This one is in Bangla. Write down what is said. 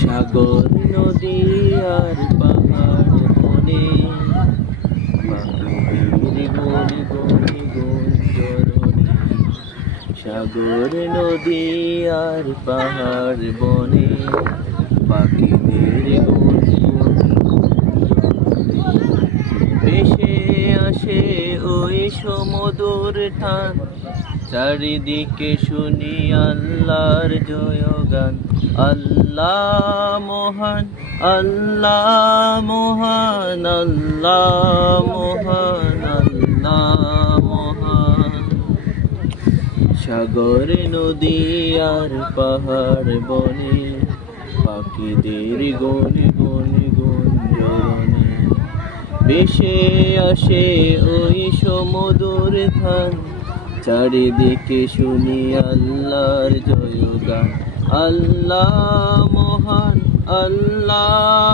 সাগর নদী আর পাহাড় বনে পাখিদের গনি গনি গুঞ্জরণে। সাগর নদী আর পাহাড় বনে পাখিদের গনি গনি গুঞ্জরণে। ভেসে আসে ওই সমুদ্র টান, চারিদিকে শুনি আল্লাহর জয়গান। আল্লাহ মহান, আল্লাহ মহান, আল্লাহ মহান, আল্লাহ মহান। সাগর নদী আর পাহাড় বনে পাখিদের গনি গনি গুঞ্জরণে। ভেসে আসে ওই সমুদ্র ধান, চারিদিকে শুনি আল্লাহর জয়গান। আল্লাহ মহান, আল্লাহ